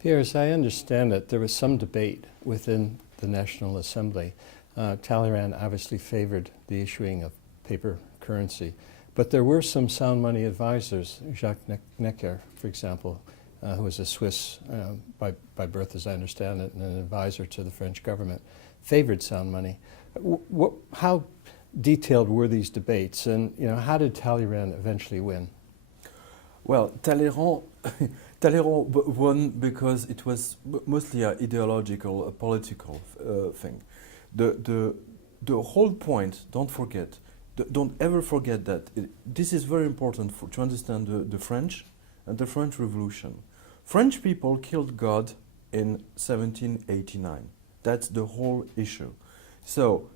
Pierre, as I understand it, there was some debate within the National Assembly. Talleyrand obviously favored the issuing of paper currency, but there were some sound money advisors, Jacques Necker, for example, who was a Swiss by birth, as I understand it, and an advisor to the French government, favored sound money. How detailed were these debates, and how did Talleyrand eventually win? Well, Talleyrand won because it was mostly an ideological, a political thing. The whole point, don't ever forget that. This is very important to understand the French and the French Revolution. French people killed God in 1789. That's the whole issue. So,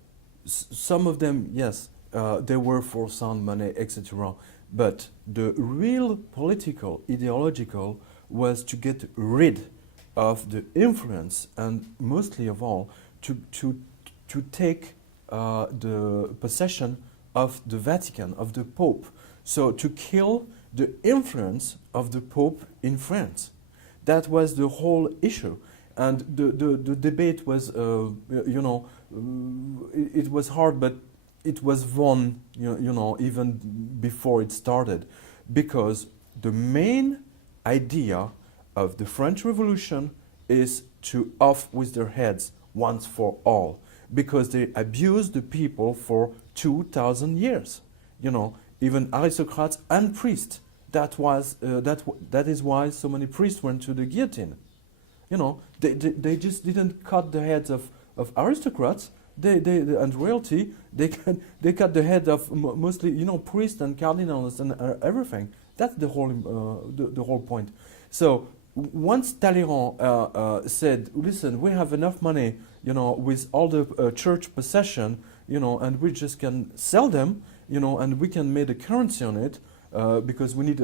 some of them, yes, they were for sound money, etc. But the real political, ideological, was to get rid of the influence, and mostly of all, to take the possession of the Vatican, of the Pope. So to kill the influence of the Pope in France. That was the whole issue. And the debate was, it was hard, but it was won, even before it started. Because the main idea of the French Revolution is to off with their heads once for all. Because they abused the people for 2,000 years. Even aristocrats and priests. That is why so many priests went to the guillotine. They just didn't cut the heads of aristocrats. And royalty. They cut the head of mostly priests and cardinals and everything. That's the whole point. So once Talleyrand said, "Listen, we have enough money, with all the church possession, and we just can sell them, and we can make a currency on it." Because we need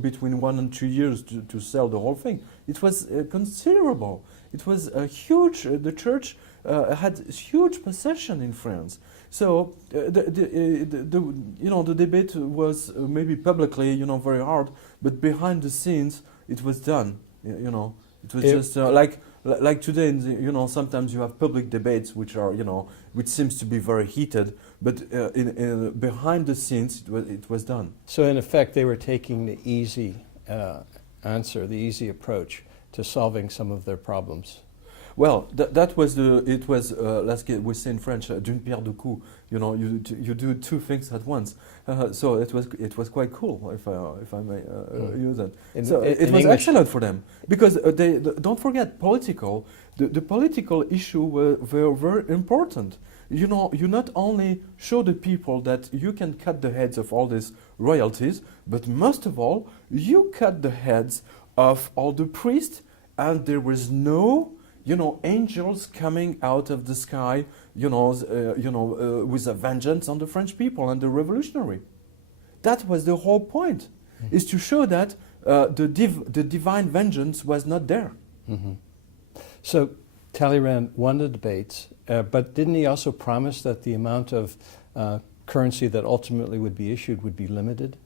between 1 and 2 years to sell the whole thing. It was considerable. It was a huge. The church had huge possession in France. So the debate was maybe publicly very hard, but behind the scenes it was done. It was just like today. Sometimes you have public debates which are which seems to be very heated, but behind the scenes it was done. So in effect, they were taking the easy answer, the easy approach to solving some of their problems. Well, that was it was we say in French, d'une pierre deux coups. You do two things at once. So it was quite cool, if I may use it. So it was English. Excellent for them because they don't forget the political issue were very important. You not only show the people that you can cut the heads of all these royalties, but most of all, you cut the heads of all the priests, and there was no angels coming out of the sky, with a vengeance on the French people and the revolutionary. That was the whole point, is to show that the divine vengeance was not there. Mm-hmm. So Talleyrand won the debates, but didn't he also promise that the amount of currency that ultimately would be issued would be limited?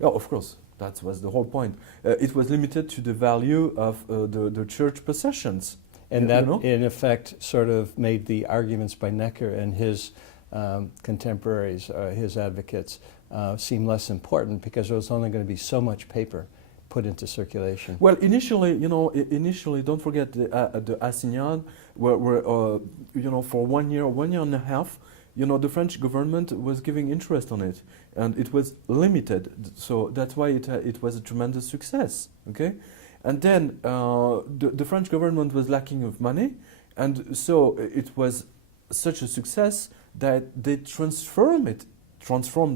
Yeah, of course. That was the whole point. It was limited to the value of the church possessions. And that, in effect, sort of made the arguments by Necker and his contemporaries, his advocates, seem less important because there was only going to be so much paper put into circulation. Well, initially, don't forget the Assignat, where for 1 year, 1 year and a half, the French government was giving interest on it, and it was limited. So that's why it was a tremendous success. Okay. And then the French government was lacking of money, and so it was such a success that they transformed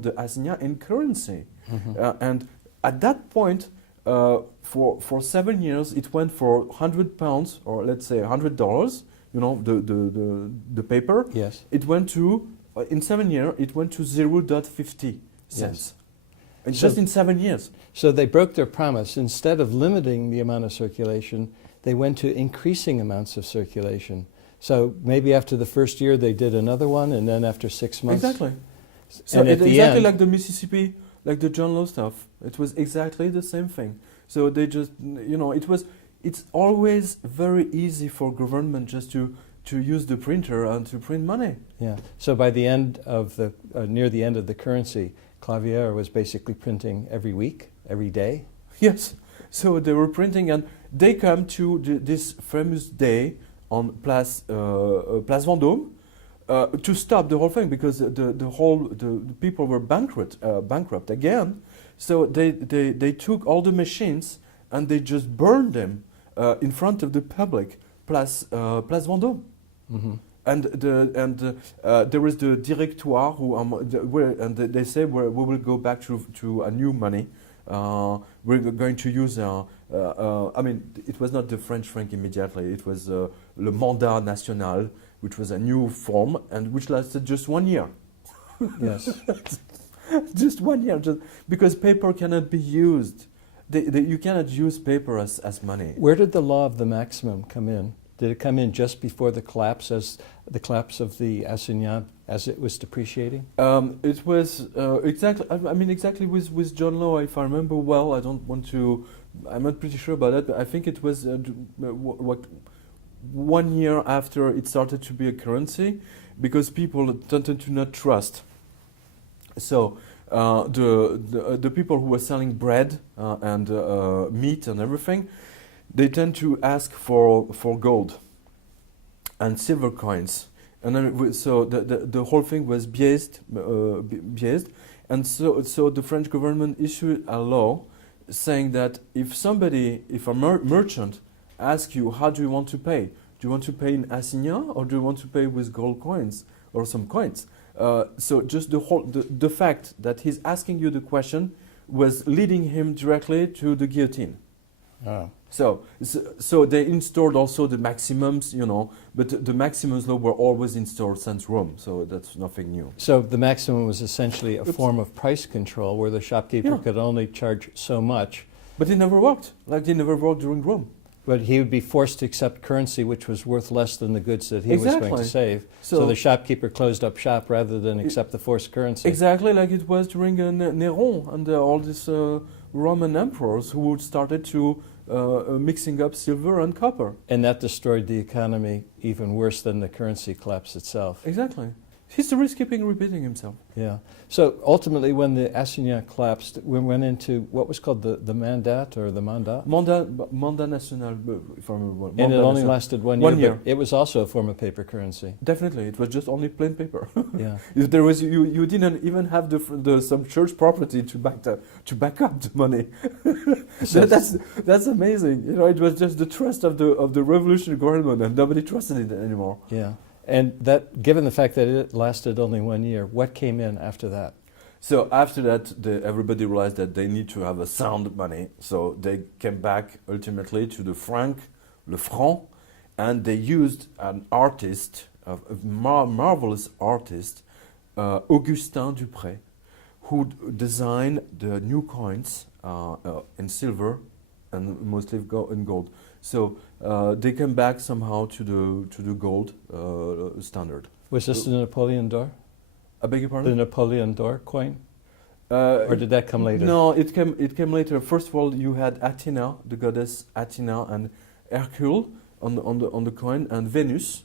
the Assignat in currency. Mm-hmm. And at that point, for 7 years, it went for £100, or let's say $100. The paper. Yes. It went to in 7 years. It went to 0.50 cents. Yes. And just in 7 years. So they broke their promise. Instead of limiting the amount of circulation, they went to increasing amounts of circulation. So maybe after the first year they did another one, and then after 6 months. Exactly. So exactly like the Mississippi, like the John Law stuff. It was exactly the same thing. So they just, it's always very easy for government just to use the printer and to print money. Yeah. So by the end of the near the end of the currency, Clavier was basically printing every week, every day. Yes. So they were printing, and they come to this famous day on Place Vendôme to stop the whole thing, because the people were bankrupt again. So they took all the machines and they just burned them in front of the public, Place Vendôme. Mm-hmm. And there is the directoire and they say we will go back to a new money. We're going to use I mean, it was not the French franc immediately. It was le Mandat national, which was a new form and which lasted just 1 year. Yes. Just 1 year, just because paper cannot be used. You cannot use paper as money. Where did the law of the maximum come in? Did it come in just before the collapse of the Assignat as it was depreciating? It was exactly. I mean, exactly with John Law, if I remember well. I don't want to. I'm not pretty sure about that, but I think it was 1 year after it started to be a currency, because people tended to not trust. So the people who were selling bread and meat and everything, they tend to ask for gold and silver coins, and then so the whole thing was biaised, and so the French government issued a law saying that if a merchant asks you, how do you want to pay? Do you want to pay in assignat, or do you want to pay with gold coins or some coins? So just the fact that he's asking you the question was leading him directly to the guillotine. Oh. So they installed also the maximums, but the maximums law were always installed since Rome, so that's nothing new. So the maximum was essentially a form of price control where the shopkeeper could only charge so much. But it never worked. Like it never worked during Rome. But he would be forced to accept currency which was worth less than the goods that he was going to save. So the shopkeeper closed up shop rather than accept the forced currency. Exactly like it was during Neron and all these Roman emperors who started to mixing up silver and copper. And that destroyed the economy even worse than the currency collapse itself. Exactly. History is keeping repeating himself. Yeah. So ultimately, when the Assignat collapsed, we went into what was called the Mandat or the Mandat. Mandat national, if I remember well. And it only lasted 1 year. 1 year. But it was also a form of paper currency. Definitely, it was just only plain paper. Yeah. If there was, you didn't even have some church property to back up the money. So that's amazing. It was just the trust of the revolutionary government, and nobody trusted it anymore. Yeah. And that, given the fact that it lasted only 1 year, what came in after that? So after that, everybody realized that they need to have a sound money. So they came back ultimately to the franc, le franc, and they used an artist, a marvelous artist, Augustin Dupré, who designed the new coins in silver and mostly in gold. So they came back somehow to the gold standard. Was this the Napoleon d'Or? I beg your pardon? The Napoleon d'Or coin? Or did that come later? No, it came later. First of all, you had Athena, the goddess Athena, and Hercule on the coin, and Venus,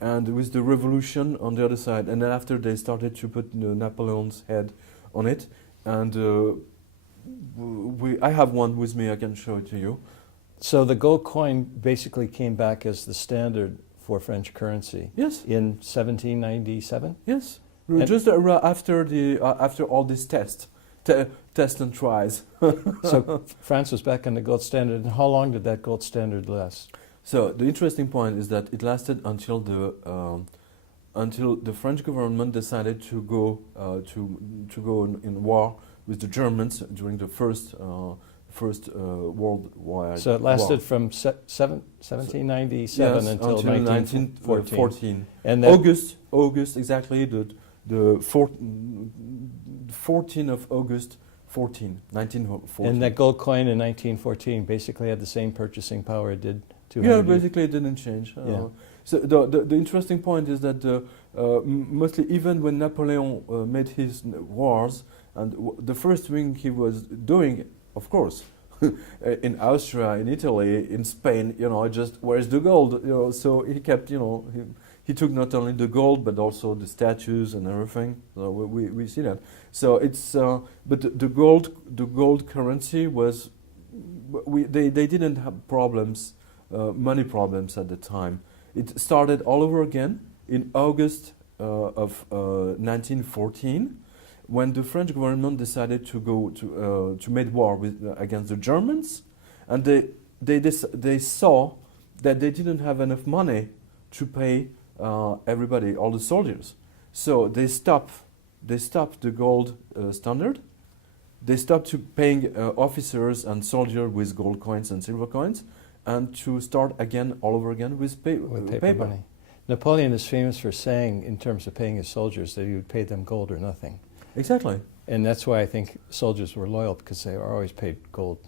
and with the revolution on the other side. And then after they started to put Napoleon's head on it, and I have one with me. I can show it to you. So the gold coin basically came back as the standard for French currency. Yes. In 1797. Yes. Just after all these tests and tries. So France was back on the gold standard. And how long did that gold standard last? So the interesting point is that it lasted until the French government decided to go in war with the Germans during the First World War. So it lasted from 1797 until 1914. And August exactly, the 14th of August 1914. And that gold coin in 1914 basically had the same purchasing power it did 200 years. Basically it didn't change. Yeah. So the interesting point is that mostly even when Napoleon made his wars, and the first thing he was doing, of course, in Austria, in Italy, in Spain, just where's the gold? So he kept, he took not only the gold but also the statues and everything. So we see that. So it's but the gold currency was they didn't have problems, money problems at the time. It started all over again in August of 1914, when the French government decided to go to make war against the Germans, and they saw that they didn't have enough money to pay everybody, all the soldiers. So they stopped the gold standard. They stopped to paying officers and soldiers with gold coins and silver coins, and to start again all over again with paper money. Napoleon is famous for saying, in terms of paying his soldiers, that he would pay them gold or nothing. Exactly. And that's why I think soldiers were loyal, because they were always paid gold.